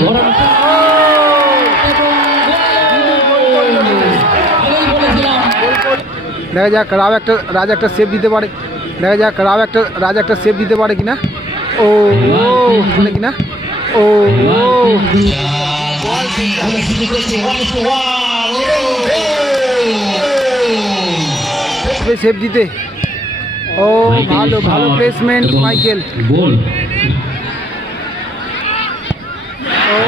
ঘোরানো দেখা যাক রাব একটা রাজ একটা সেভ দিতে পারে। দেখা যাক রাব একটা রাজ একটা সেভ দিতে পারে কিনা। ও ও মানে কিনা? ও ও সেভ দিতে। ও ভালো ভালো প্লেসমেন্ট মাইকেল গোল ও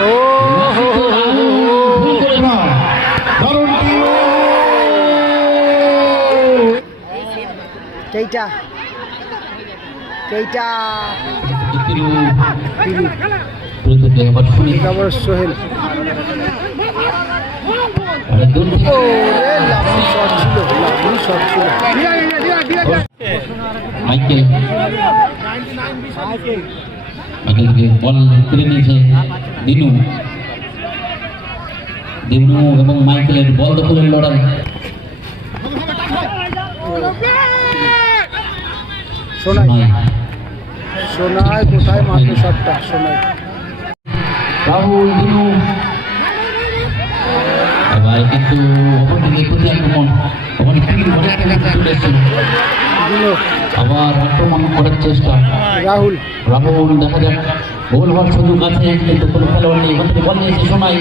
ও। কেইটা? কেইটা? তারপর সোহেল। ও রে শট ছিল। মাইকেল মাইকেলকে বল তুলে নিয়েছে দিনু। দিনু এবং মাইকেলের বল দখলের লড়াই। সোনাই। সোনাই। কোথায় মারলো শটটা সোনাই। রাহুল দিনু। এবার কিন্তু অপরদিকে প্রতি আক্রমণ ওখানে তিন ঘরে চলে এসেছে। আবার আক্রমণ করার চেষ্টা। রাহুল। রাহুল দেখা যাক। গোল হওয়ার সুযোগ আছে কিন্তু কোনো খেলোয়াড় নেই। এখান থেকে বল নিয়েছে সোনাই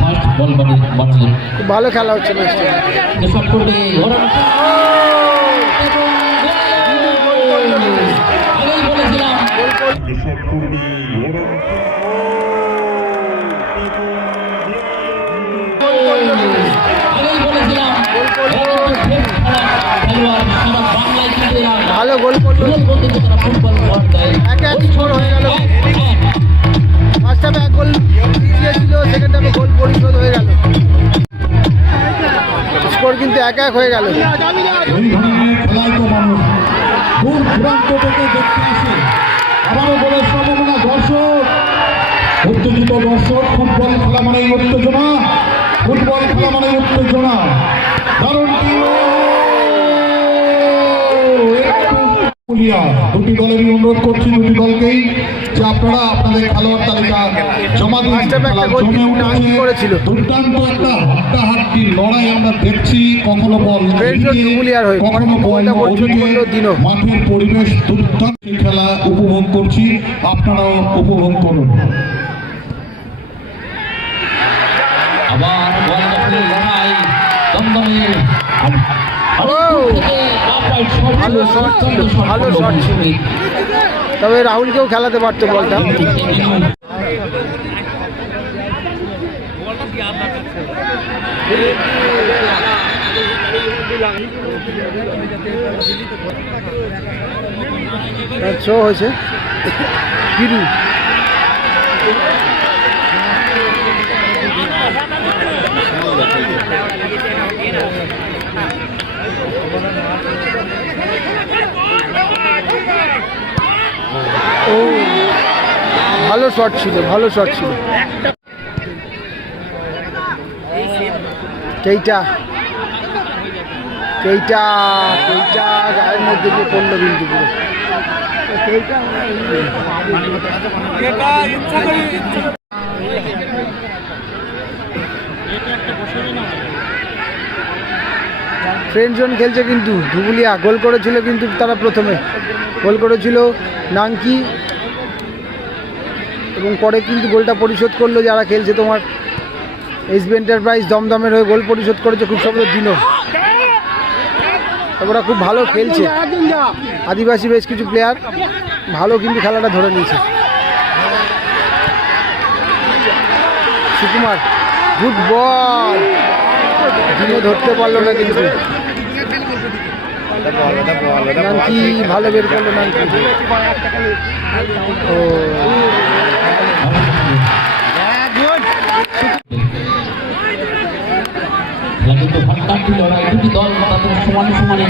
ফার্স্ট বল বাড়ি খুব ভালো খেলা হচ্ছে ম্যাচটা। শট করবে মানুষ দূর দূরান্ত থেকে দেখতে আসে আবারও বলে সম্ভাবনা দর্শক উত্তেজিত দর্শক ফুটবল খেলা মানে উত্তেজনা। ফুটবল খেলা মানে উত্তেজনা। কারণ দুটি দলেরই অনুরোধ করছি দুটি দলকেই যে আপনারা আপনাদের খেলোয়াড় তালিকা জমা করেছিল। দুর্দান্ত একটা হাড্ডাহাড্ডি লড়াই আমরা দেখছি কখনো বল বল দিনো। মাঠের পরিবেশ দুর্দান্ত। খেলা উপভোগ করছি আপনারাও উপভোগ করুন। আবার বল লড়াই দমদমে! ভালো শট ছিল, ভালো শট ছিল। তবে রাহুলকেও খেলাতে পারতো বলটা। শো হয়েছে। কিরু। ভালো শট ছিল, ভালো শট ছিল। কেইটা? কেইটা? কেইটা? গায়ের মধ্যে পড়ল কিন্তু পুরো ফ্রেন্ড জোন খেলছে কিন্তু, ধুবুলিয়া। গোল করেছিল কিন্তু তারা প্রথমে। গোল করেছিল নাঙ্কি। এবং পরে কিন্তু গোলটা পরিশোধ করল যারা খেলছে তোমার এস এসবি এন্টারপ্রাইজ দমদমের হয়ে গোল পরিশোধ করেছে খুব সম্ভবত দিল। ওরা খুব ভালো খেলছে। আদিবাসী বেশ কিছু প্লেয়ার ভালো কিন্তু খেলাটা ধরে নিয়েছে। সুকুমার গুড বল দিনে ধরতে পারল না কিন্তু। নানকি ভালো বের করল নানকি। ও। কিন্তু ফাটাফাটি লড়াই দুটি দল তাদের সমানে সমানে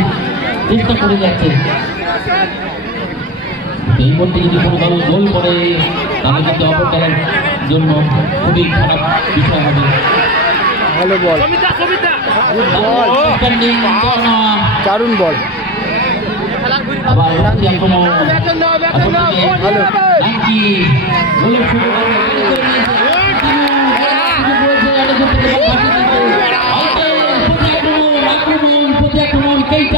চেষ্টা করে যাচ্ছে এই মধ্যে যদি কোনো দল গোল করে তাহলে কিন্তু অপর দলের জন্য খুবই খারাপ বিষয় হবে ভালো বল দারুণ বল আবার। আক্রমণ।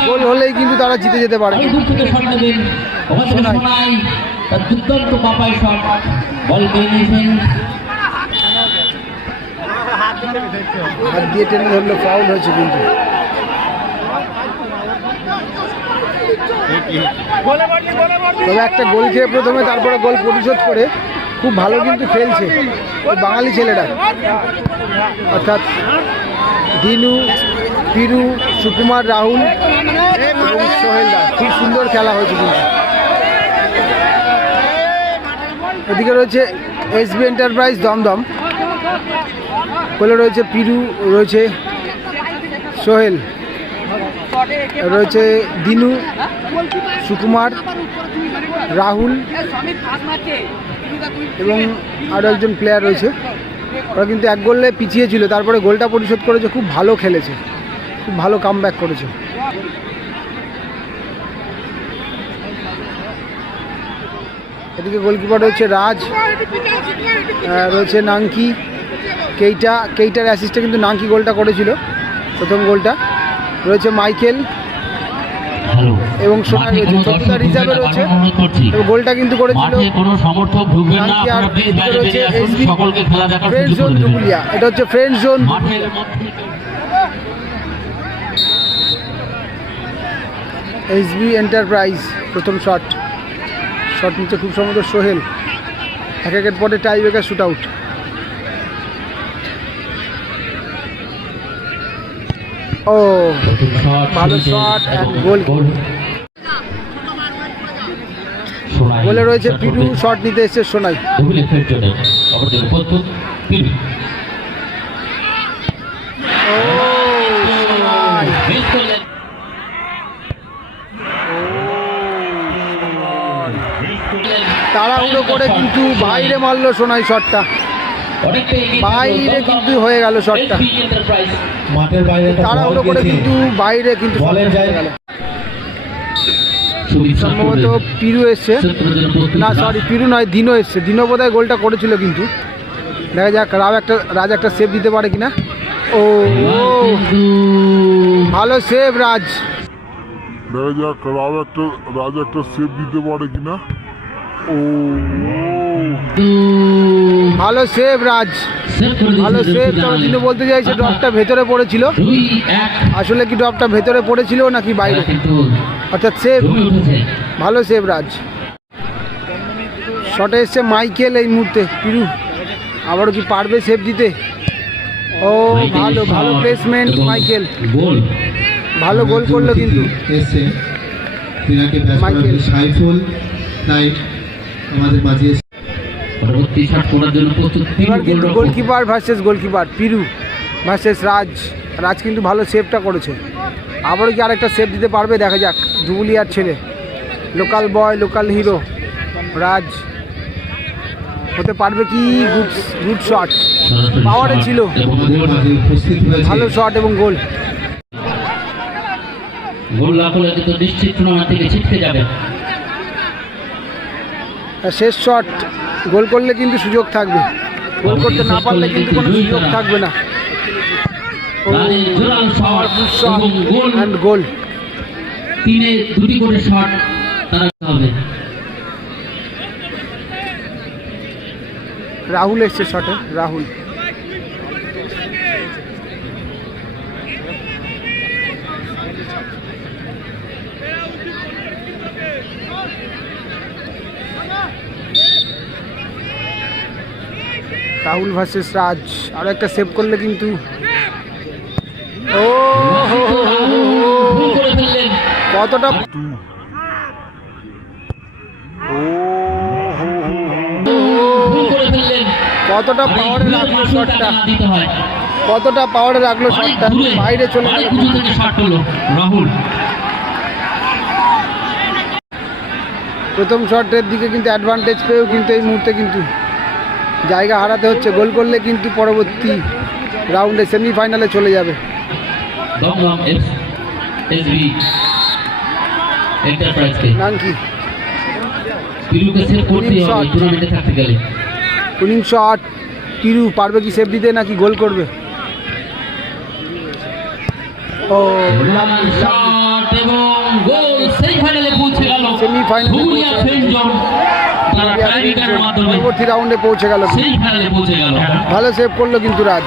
গোল হলেই কিন্তু তারা জিতে যেতে পারে। দুর্দান্ত পাপায় শট বল পেয়ে নিয়েছেন হাত দিয়ে টেনে ধরলে ফাউল হয়েছে কিন্তু। তবে একটা গোল খেয়ে প্রথমে তারপরে গোল পরিশোধ করে খুব ভালো কিন্তু খেলছে বাঙালি ছেলেরা অর্থাৎ দিনু, পিরু, সুকুমার, রাহুল এবং সোহেল দাস খুব সুন্দর খেলা হয়েছে কিন্তু। এদিকে রয়েছে এসবি এন্টারপ্রাইজ দমদম। বলে রয়েছে পিরু, রয়েছে সোহেল, রয়েছে দিনু সুকুমার, রাহুল এবং আরও একজন প্লেয়ার রয়েছে। ওরা কিন্তু এক গোলে পিছিয়ে ছিল তারপরে গোলটা পরিশোধ করেছে, খুব ভালো খেলেছে। খুব ভালো কাম করেছে। এদিকে গোলকিপার রয়েছে রাজ রয়েছে নাঙ্কি। কেইটা, কেইটার অ্যাসিস্টে কিন্তু নাঙ্কি গোলটা করেছিল, প্রথম গোলটা। রয়েছে মাইকেল এবং মাঠে রয়েছে চতুর্থ রিজার্ভে রয়েছে গোলটা কিন্তু করেছিল কোনো সমর্থক ঢুকবেন না আপনারা প্লিজ বাইরে বেরিয়ে আসুন সকলকে খেলা দেখার ফ্রেন্ড জোন এটা হচ্ছে ফ্রেন্ড জোন এসবি এন্টারপ্রাইজ প্রথম শট শট নিচ্ছে খুব সম্ভবত সোহেল। এক একের পরে টাই ব্রেকার শুট আউট ও ভালো শট গোল। গোল। সোনাই বলে রয়েছে পিটু শট নিতে এসছে সোনাই। তাড়াহুড়ো করে কিন্তু বাইরে মারলো সোনাই শটটা বাইরে কিন্তু হয়ে গেল শটটা তাড়াহুড়ো করে কিন্তু বাইরে কিন্তু গেল। সম্ভবত পিরু এসছে। না সরি পিরু নয় দিনও এসছে। দিনও বোধহয় গোলটা করেছিল কিন্তু। দেখা যাক রাজ একটা রাজ একটা সেভ দিতে পারে কিনা। ও ও ভালো সেভ রাজ। দেখা যাক রাজ একটা রাজ একটা সেভ দিতে পারে কিনা। ও। ভালো সেভ রাজ। ভালো সেভ তবে দিনও বলতে চাইছে ড্রপটা ভেতরে পড়েছিল। আসলে কি ড্রপটা ভেতরে পড়েছিল নাকি বাইরে? অর্থাৎ সেভ ভালো সেভ রাজ। শটে এসছে মাইকেল এই মুহূর্তে পিরু। আবারও কি পারবে সেভ দিতে? ও ভালো ভালো প্লেসমেন্ট মাইকেল। ভালো গোল করল কিন্তু। মাইকেল। সাইফুল। নাইট আমাদের মাঝে পরবর্তী শট করার জন্য প্রস্তুত এবার কিন্তু goalkeeper versus goalkeeper Piru versus Raj. Raj কিন্তু ভালো সেভটা করেছে। আবারও কি আরেকটা সেভ দিতে পারবে? দেখা যাক। দুবুলিয়ার ছেলে। Local boy local hero Raj. হতে পারবে কি? গুড গুড শট পাওয়ারে ছিল। ভালো শট এবং গোল। গোল করলে কিন্তু নিশ্চিত থেকে ছিটকে যাবে। শেষ শট গোল করলে কিন্তু সুযোগ থাকবে। গোল করতে না পারলে কিন্তু কোনো সুযোগ থাকবে না। গোল। অ্যান্ড গোল তিনে দুটি করে শট তারা হবে রাহুল এসছে শটে রাহুল। রাহুল ভার্সেস রাজ। আর একটা সেভ করলে কিন্তু। ও কতটা কতটা পাওয়ারে রাখল শটটা কতটা পাওয়ারে রাখল শটটা বাইরে চলে গেল। রাহুল প্রথম শটের দিকে কিন্তু অ্যাডভান্টেজ পেয়েও কিন্তু এই মুহূর্তে কিন্তু জায়গা হারাতে হচ্ছে গোল করলে কিন্তু পরবর্তী রাউন্ডে সেমিফাইনালে চলে যাবে। Winning shot. কিরু পারবে কি সেভ দিতে নাকি গোল করবে? ও। সেমিফাইনালে পৌঁছে গেল। Semi-final পরবর্তী রাউন্ডে পৌঁছে গেল। সেমিফাইনালে পৌঁছে গেল। ভালো সেভ করল কিন্তু রাজ।